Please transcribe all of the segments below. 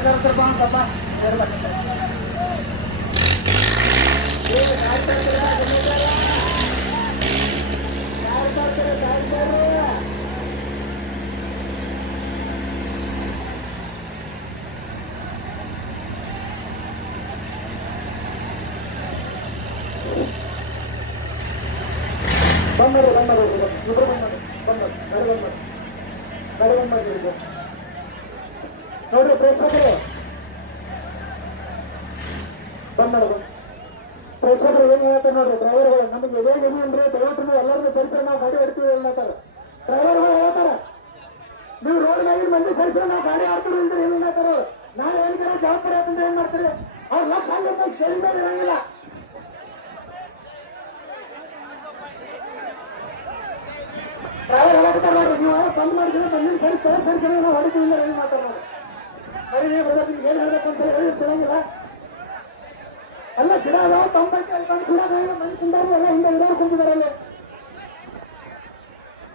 ಯಾರು ಕರ್ತಾರಪ್ಪ ಅಂತಪ್ಪ ಬಂದರು ಇಬ್ಬರು ಬಂದರು ಗಾಡಿ ಬಂದ್ ಮಾಡಿದ್ರು ನೋಡ್ರಿ ಪ್ರೇಕ್ಷಕರು ಬಂದ್ ಮಾಡೋದು ಪ್ರೇಕ್ಷಕರು ಏನ್ ಹೇಳ್ತಾರೆ ನೋಡ್ರಿ ಡ್ರೈವರ್ಗಳು ನಮಗೆ ಏನು ಅಂದ್ರೆ ದಯವಿಟ್ಟು ಎಲ್ಲರಿಗೂ ಕಲಿಸಿ ನಾವು ಗಾಡಿ ಹೊಡ್ತೀವಿ ಹೇಳ್ತಾರೆ ಡ್ರೈವರ್ಗಳು ಹೇಳ್ತಾರೆ ನೀವು ರೋಡ್ ಮ್ಯಾಗಿನ ಮಂದಿ ಕಲಿಸಿ ನಾವು ಗಾಡಿ ಆಡ್ತೀವಿ ಅಂದ್ರೆ ಏನ್ ಹೇಳ್ತಾರೆ ನಾನು ಏನಿಗೆ ಜವಾಬ್ದಾರಿ ಆತಂದ್ರೆ ಏನ್ ಮಾಡ್ತೀರಿ ಅವ್ರು ಲಕ್ಷ ರೂಪಾಯಿ ಕೇಳಿದ್ರೆ ಇರಂಗಿಲ್ಲ ಡ್ರೈವರ್ ಹೇಳಕ್ತಾರೆ ನೋಡ್ರಿ ನೀವು ಬಂದ್ ಮಾಡಿದ್ರೆ ಬಂದಿನ ಸರಿ ನಾವು ಹೊಡಿತೀವಿ ಇಲ್ಲ ಏನ್ ಮಾತಾಡೋದು ಮರಿ ನೀವು ಬರೋದಿಗೆ ಏನ್ ಹೇಳ್ಬೇಕು ಅಂತ ಹೇಳಿ ತಿಳಂಗಿಲ್ಲ ಎಲ್ಲ ಗಿಡ ಅದಾವ ತಂಬೈತೆ ಗಿಡ ಮನೆ ಕುಂಡಾರು ಎಲ್ಲ ಹಿಂದೆ ಗಿಡ ಕುಂತಿದಾರಲ್ಲಿ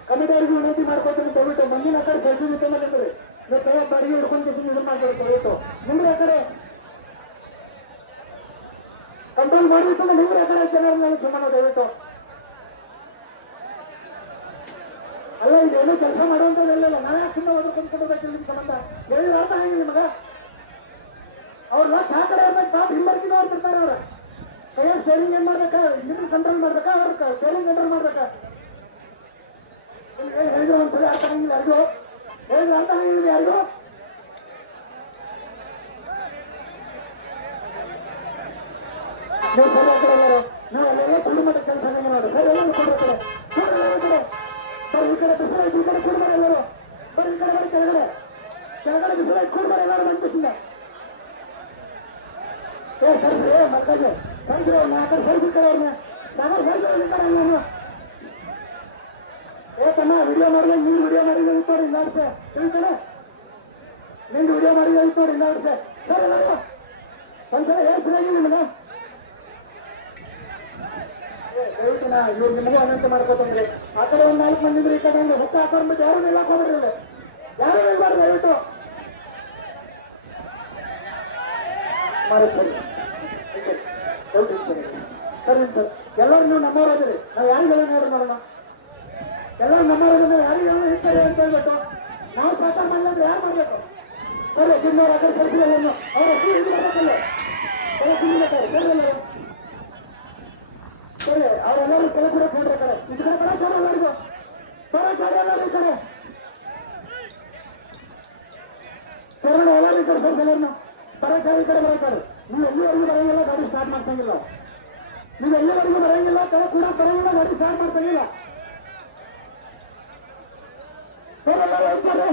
ಕಮಿಟಿಯವ್ರಿಗೆ ವಿನಂತಿ ಮಾಡ್ಕೊತೀನಿ ದಯವಿಟ್ಟು ಮಂದಿನ ಕಡೆ ಕೆಲಸ ನಿಂತ್ಕೊಂಡ್ರಿ ನೀವು ಕೈ ಬಾಡಿಗೆ ಹಿಡ್ಕೊಂಡು ಇದು ಮಾಡ್ತಾರೆ ದಯವಿಟ್ಟು ನಿಮ್ಗೆ ಆ ಕಡೆ ಕಂಟ್ರೋಲ್ ಮಾಡಿರ್ತಾರೆ ನಿಮ್ಗೆ ಆ ಕಡೆ ಜನರನ್ನ ಸುಮ್ಮನೆ ದಯವಿಟ್ಟು ಅಲ್ಲ ಇದೇನು ಕೆಲಸ ಮಾಡುವಂಥದ್ದೆಲ್ಲ ನಾನೇ ಸುಮ್ಮನೆ ಓದ್ಕೊಂಡ್ಕೊಡ್ಬೇಕು ನಿಮ್ ಸಂಬಂಧ ಹೇಳಿದ ಅರ್ಥ ಹೆಂಗೆ ನಿಮಗ ಅವ್ರ ಲಕ್ಷ ಆ ಕಡೆ ಇರ್ಬೇಕು ಪಾಪ ಹಿಂಬರ್ಕಿನ ಹೋಗ್ತಿರ್ತಾರೆ ಅವ್ರ ಕೈಯಾಗ ಸೇರಿಂಗ್ ಏನ್ ಮಾಡ್ಬೇಕಾ ನಿಮ್ಗೆ ಕಂಟ್ರೋಲ್ ಮಾಡ್ಬೇಕಾ ಅವ್ರ ಸೇರಿಂಗ್ ಕಂಟ್ರೋಲ್ ಮಾಡ್ಬೇಕಾ ಹೇಳಿದ್ರು ಒಂದ್ಸರಿ ಅರ್ಥ ಹಂಗಿಲ್ಲ ಯಾರಿಗೂ ಹೇಳಿದ್ರು ಅರ್ಥ ಹಂಗಿಲ್ಲ ಯಾರಿಗೂ ನೀವು ಸರಿ ಆ ಕಡೆ ಎಲ್ಲರೂ ನೀವು ಅಲ್ಲೆಲ್ಲ ಕುಳ್ಳು ಮಟ್ಟ ಕೆಲಸ ಮಾಡಿ ಸರಿ ಎಲ್ಲ ಕೊಡ್ತಾರೆ ಬರೀ ಈ ಕಡೆ ಬಿಸಿಲಾಯ್ತು ಈ ಕಡೆ ಕೂಡ್ಬಾರ ಎಲ್ಲರೂ ಬರೀ ಈ ಕಡೆ ಬರೀ ಕೆಳಗಡೆ ಬಿಸಿಲಾಯ್ತು ಕೂಡ್ಬಾರ ಎಲ್ಲರೂ ಬಂದ್ಬಿಟ್ಟಿಲ್ಲ ಏ ಸರ್ದ್ರಿ ಮಕ್ಕಳಿಗೆ ಸರ್ದ್ರಿ ನಾಲ್ಕರ ಸರ್ದಿ ಕಡೆ ಅವ್ರನ್ನ ನಾಲ್ಕರ ಸರ್ದಿ ಕಡೆ ನಾನು ಏ ತಮ್ಮ ವಿಡಿಯೋ ಮಾಡಿದ್ರೆ ನೀನು ವಿಡಿಯೋ ಮಾಡಿದ್ರೆ ಇರ್ತಾರೆ ಇಲ್ಲ ಅರ್ಸೆ ತಿಳಿತಾನೆ ನಿಂದು ವಿಡಿಯೋ ಮಾಡಿದ್ರೆ ಇರ್ತಾರೆ ಇಲ್ಲ ಅರ್ಸೆ ಸರ್ ಎಲ್ಲರೂ ಒಂದ್ಸಲ ಹೇಳ್ತೀನಿ ನಿಮಗೆ ದಯವಿಟ್ಟು ನಾ ಇವ್ರು ನಿಮಗೂ ಅನಂತ ಮಾಡ್ಕೋತಂದ್ರಿ ಆ ಕಡೆ ಒಂದ್ 4 ಮಂದಿ ಇದ್ರೆ ಈ ಕಡೆ ಒಂದು ಹುಟ್ಟು ಹಾಕೊಂಡ್ಬಿಟ್ಟು ಯಾರು ನಿಲ್ಲಕ್ ಹೋಗ್ಬಿಡ್ರಿ ಯಾರು ನಿಲ್ಬಾರ್ದು ದಯವಿಟ್ಟು ಸರಿ ಸರಿ ಸರ್ ಎಲ್ಲರೂ ನೀವು ನಮ್ಮವರಾದ್ರಿ ನಾವು ಯಾರಿಗೆಲ್ಲ ನೋಡ್ರಿ ನೋಡೋಣ ಎಲ್ಲರೂ ನಮ್ಮವರಾದ್ರೆ ಯಾರಿಗೆಲ್ಲ ಇರ್ತಾರೆ ಅಂತ ಹೇಳ್ಬಿಟ್ಟು ನಾವು ಸಾಕಾರ ಮಾಡಿದ್ರೆ ಯಾರು ಮಾಡ್ಬೇಕು ಸರಿ ತಿನ್ನೋರು ಆ ಕಡೆ ಕಳಿಸಿಲ್ಲ ಅವ್ರ ಇದು ಬರ್ಬೇಕಲ್ಲ ಸರಿ ಸರಿ ಅವರೆಲ್ಲರೂ ಕೆಲ ಕೂಡ ಕೊಂಡ್ರೆ ಕಡೆ ಇದು ಕಡೆ ಕಡೆ ಸರ್ ಎಲ್ಲರಿಗೂ ಸರ ಸರಿ ಎಲ್ಲರೂ ಈ ಕಡೆ ಸರ್ ಎಲ್ಲರೂ ಈ ಕಡೆ ಸರ್ ಎಲ್ಲರನ್ನು ಸರ ಸರಿ ಈ ಕಡೆ ಬರ್ತಾರೆ ನೀವು ಎಲ್ಲಿವರೆಗೂ ಬರಂಗಿಲ್ಲ ಗಾಡಿ ಸ್ಟಾರ್ಟ್ ಮಾಡ್ತಂಗಿಲ್ಲ ನೀವು ಎಲ್ಲಿವರೆಗೂ ಬರಂಗಿಲ್ಲ ಕೆಲ ಕೂಡ ಬರಂಗಿಲ್ಲ ಗಾಡಿ ಸ್ಟಾರ್ಟ್ ಮಾಡ್ತಂಗಿಲ್ಲ ಸರ್ ಎಲ್ಲರೂ ಹೇಳ್ತಾರೆ